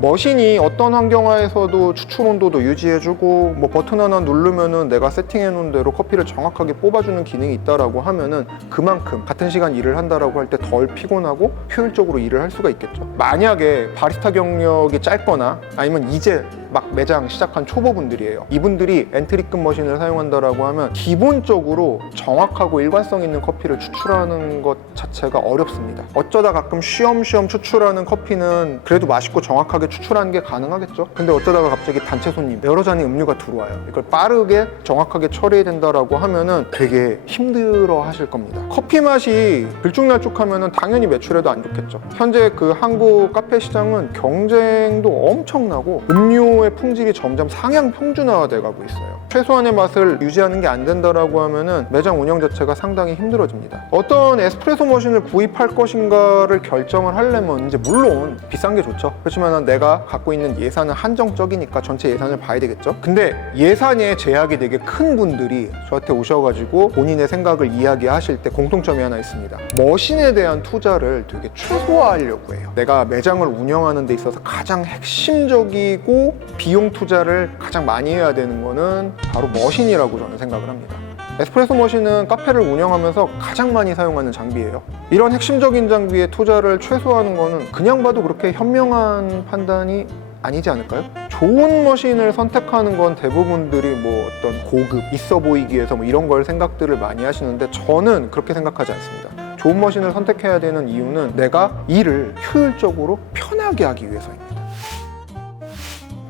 머신이 어떤 환경하에서도 추출 온도도 유지해주고 뭐 버튼 하나 누르면은 내가 세팅해 놓은 대로 커피를 정확하게 뽑아주는 기능이 있다라고 하면은 그만큼 같은 시간 일을 한다라고 할 때 덜 피곤하고 효율적으로 일을 할 수가 있겠죠. 만약에 바리스타 경력이 짧거나 아니면 이제 막 매장 시작한 초보분들이에요. 이분들이 엔트리급 머신을 사용한다라고 하면 기본적으로 정확하고 일관성 있는 커피를 추출하는 것 자체가 어렵습니다. 어쩌다 가끔 쉬엄쉬엄 추출하는 커피는 그래도 맛있고 정확하게 추출하는 게 가능하겠죠. 근데 어쩌다가 갑자기 단체 손님 여러 잔의 음료가 들어와요. 이걸 빠르게 정확하게 처리해야 된다라고 하면은 되게 힘들어 하실 겁니다. 커피 맛이 들쭉날쭉하면은 당연히 매출에도 안 좋겠죠. 현재 그 한국 카페 시장은 경쟁도 엄청나고 음료의 품질이 점점 상향 평준화가 돼가고 있어요. 최소한의 맛을 유지하는 게 안 된다라고 하면은 매장 운영 자체가 상당히 힘들어집니다. 어떤 에스프레소 머신을 구입할 것인가를 결정을 하려면 이제 물론 비싼 게 좋죠. 그렇지만 내가 갖고 있는 예산은 한정적이니까 전체 예산을 봐야 되겠죠. 근데 예산에 제약이 되게 큰 분들이 저한테 오셔가지고 본인의 생각을 이야기하실 때 공통점이 하나 있습니다. 머신에 대한 투자를 되게 최소화하려고 해요. 내가 매장을 운영하는 데 있어서 가장 핵심적이고 비용 투자를 가장 많이 해야 되는 거는 바로 머신이라고 저는 생각을 합니다. 에스프레소 머신은 카페를 운영하면서 가장 많이 사용하는 장비예요. 이런 핵심적인 장비에 투자를 최소화하는 거는 그냥 봐도 그렇게 현명한 판단이 아니지 않을까요? 좋은 머신을 선택하는 건 대부분들이 뭐 어떤 고급, 있어 보이기 위해서 뭐 이런 걸 생각들을 많이 하시는데 저는 그렇게 생각하지 않습니다. 좋은 머신을 선택해야 되는 이유는 내가 일을 효율적으로 편하게 하기 위해서입니다.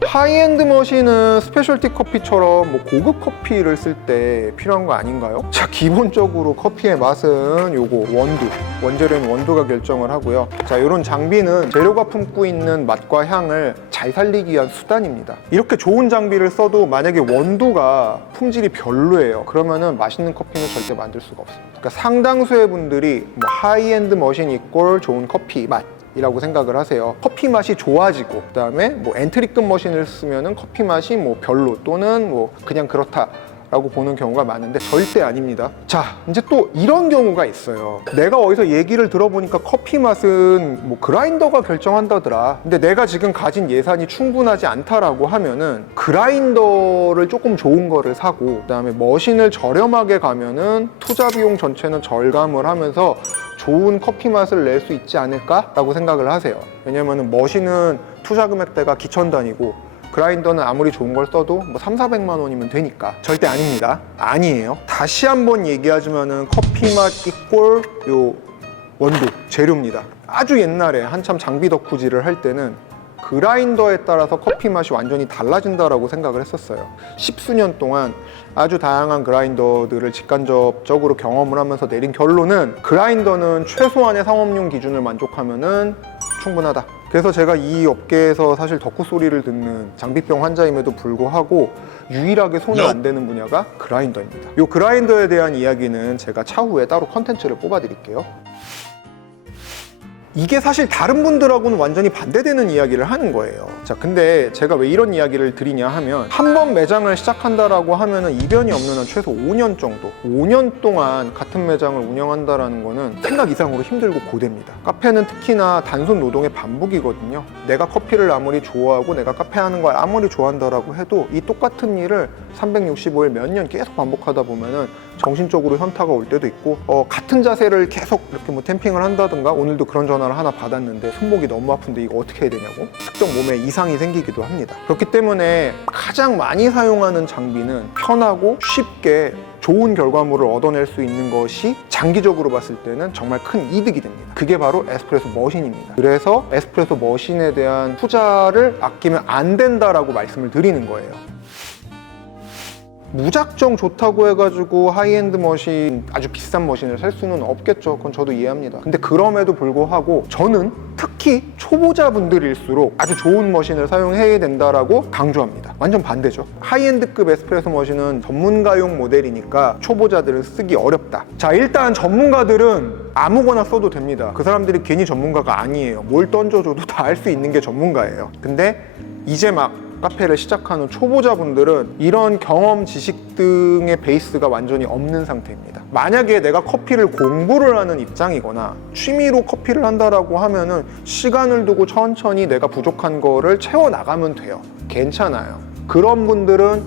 하이엔드 머신은 스페셜티 커피처럼 뭐 고급 커피를 쓸 때 필요한 거 아닌가요? 자, 기본적으로 커피의 맛은 요거 원재료인 원두가 결정을 하고요. 자, 이런 장비는 재료가 품고 있는 맛과 향을 잘 살리기 위한 수단입니다. 이렇게 좋은 장비를 써도 만약에 원두가 품질이 별로예요. 그러면은 맛있는 커피는 절대 만들 수가 없습니다. 그러니까 상당수의 분들이 뭐 하이엔드 머신 이꼴 좋은 커피 맛 이라고 생각을 하세요. 커피 맛이 좋아지고 그 다음에 뭐 엔트리급 머신을 쓰면은 커피 맛이 뭐 별로 또는 뭐 그냥 그렇다 라고 보는 경우가 많은데 절대 아닙니다. 자, 이제 또 이런 경우가 있어요. 내가 어디서 얘기를 들어보니까 커피 맛은 뭐 그라인더가 결정한다더라. 근데 내가 지금 가진 예산이 충분하지 않다라고 하면은 그라인더를 조금 좋은 거를 사고 그 다음에 머신을 저렴하게 가면은 투자 비용 전체는 절감을 하면서 좋은 커피 맛을 낼 수 있지 않을까라고 생각을 하세요. 왜냐면은 머신은 투자 금액대가 기천 단위고 그라인더는 아무리 좋은 걸 써도 뭐 300~400만 원이면 되니까. 절대 아닙니다. 아니에요. 다시 한번 얘기하자면은 커피 맛 이꼴 요 원두 재료입니다. 아주 옛날에 한참 장비 덕후질을 할 때는 그라인더에 따라서 커피 맛이 완전히 달라진다라고 생각을 했었어요. 십수년 동안 아주 다양한 그라인더들을 직간접적으로 경험을 하면서 내린 결론은 그라인더는 최소한의 상업용 기준을 만족하면은 충분하다. 그래서 제가 이 업계에서 사실 덕후 소리를 듣는 장비병 환자임에도 불구하고 유일하게 손을 안 대는 분야가 그라인더입니다. 이 그라인더에 대한 이야기는 제가 차후에 따로 컨텐츠를 뽑아드릴게요. 이게 사실 다른 분들하고는 완전히 반대되는 이야기를 하는 거예요. 자, 근데 제가 왜 이런 이야기를 드리냐 하면 한 번 매장을 시작한다라고 하면은 이변이 없는 한 최소 5년 정도 5년 동안 같은 매장을 운영한다라는 거는 생각 이상으로 힘들고 고됩니다. 카페는 특히나 단순 노동의 반복이거든요. 내가 커피를 아무리 좋아하고 내가 카페 하는 걸 아무리 좋아한다라고 해도 이 똑같은 일을 365일 몇 년 계속 반복하다 보면은 정신적으로 현타가 올 때도 있고 같은 자세를 계속 이렇게 뭐 템핑을 한다든가 오늘도 그런 전화를 하나 받았는데 손목이 너무 아픈데 이거 어떻게 해야 되냐고 특정 몸에 이상이 생기기도 합니다. 그렇기 때문에 가장 많이 사용하는 장비는 편하고 쉽게 좋은 결과물을 얻어낼 수 있는 것이 장기적으로 봤을 때는 정말 큰 이득이 됩니다. 그게 바로 에스프레소 머신입니다. 그래서 에스프레소 머신에 대한 투자를 아끼면 안 된다라고 말씀을 드리는 거예요. 무작정 좋다고 해가지고 하이엔드 머신, 아주 비싼 머신을 살 수는 없겠죠. 그건 저도 이해합니다. 근데 그럼에도 불구하고 저는 특히 초보자분들일수록 아주 좋은 머신을 사용해야 된다라고 강조합니다. 완전 반대죠. 하이엔드급 에스프레소 머신은 전문가용 모델이니까 초보자들은 쓰기 어렵다. 자, 일단 전문가들은 아무거나 써도 됩니다. 그 사람들이 괜히 전문가가 아니에요. 뭘 던져줘도 다 할 수 있는 게 전문가예요. 근데 이제 막 카페를 시작하는 초보자분들은 이런 경험, 지식 등의 베이스가 완전히 없는 상태입니다. 만약에 내가 커피를 공부를 하는 입장이거나 취미로 커피를 한다라고 하면은 시간을 두고 천천히 내가 부족한 거를 채워나가면 돼요. 괜찮아요. 그런 분들은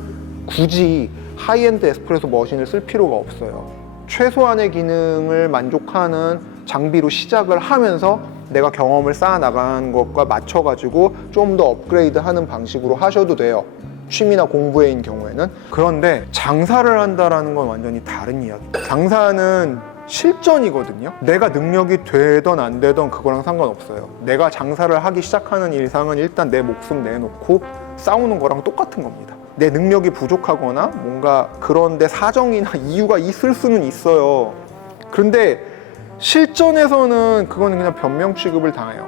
굳이 하이엔드 에스프레소 머신을 쓸 필요가 없어요. 최소한의 기능을 만족하는 장비로 시작을 하면서 내가 경험을 쌓아나가는 것과 맞춰가지고 좀 더 업그레이드하는 방식으로 하셔도 돼요. 취미나 공부인 경우에는. 그런데 장사를 한다라는 건 완전히 다른 이야기입니다. 장사는 실전이거든요. 내가 능력이 되던 안 되던 그거랑 상관없어요. 내가 장사를 하기 시작하는 이상은 일단 내 목숨 내놓고 싸우는 거랑 똑같은 겁니다. 내 능력이 부족하거나 뭔가 그런데 사정이나 이유가 있을 수는 있어요. 그런데 실전에서는 그거는 그냥 변명 취급을 당해요.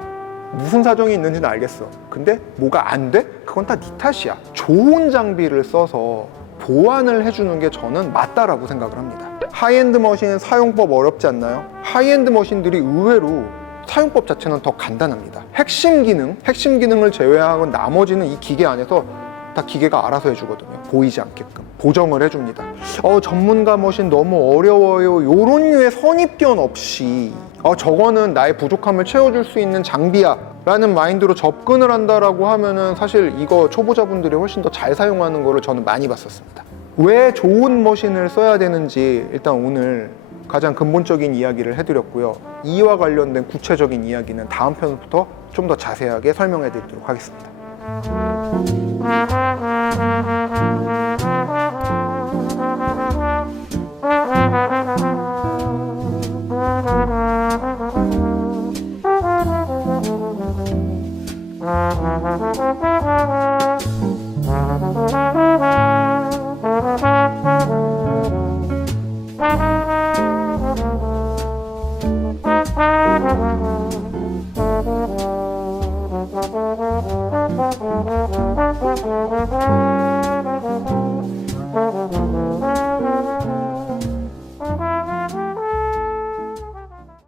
무슨 사정이 있는지는 알겠어. 근데 뭐가 안 돼? 그건 다 네 탓이야. 좋은 장비를 써서 보완을 해주는 게 저는 맞다라고 생각을 합니다. 하이엔드 머신 사용법 어렵지 않나요? 하이엔드 머신들이 의외로 사용법 자체는 더 간단합니다. 핵심 기능을 제외하고 나머지는 이 기계 안에서 다 기계가 알아서 해주거든요. 보이지 않게끔 보정을 해줍니다. 전문가 머신 너무 어려워요. 요런 류의 선입견 없이 저거는 나의 부족함을 채워줄 수 있는 장비야 라는 마인드로 접근을 한다라고 하면은 사실 이거 초보자분들이 훨씬 더 잘 사용하는 거를 저는 많이 봤었습니다. 왜 좋은 머신을 써야 되는지 일단 오늘 가장 근본적인 이야기를 해드렸고요. 이와 관련된 구체적인 이야기는 다음 편부터 좀 더 자세하게 설명해 드리도록 하겠습니다.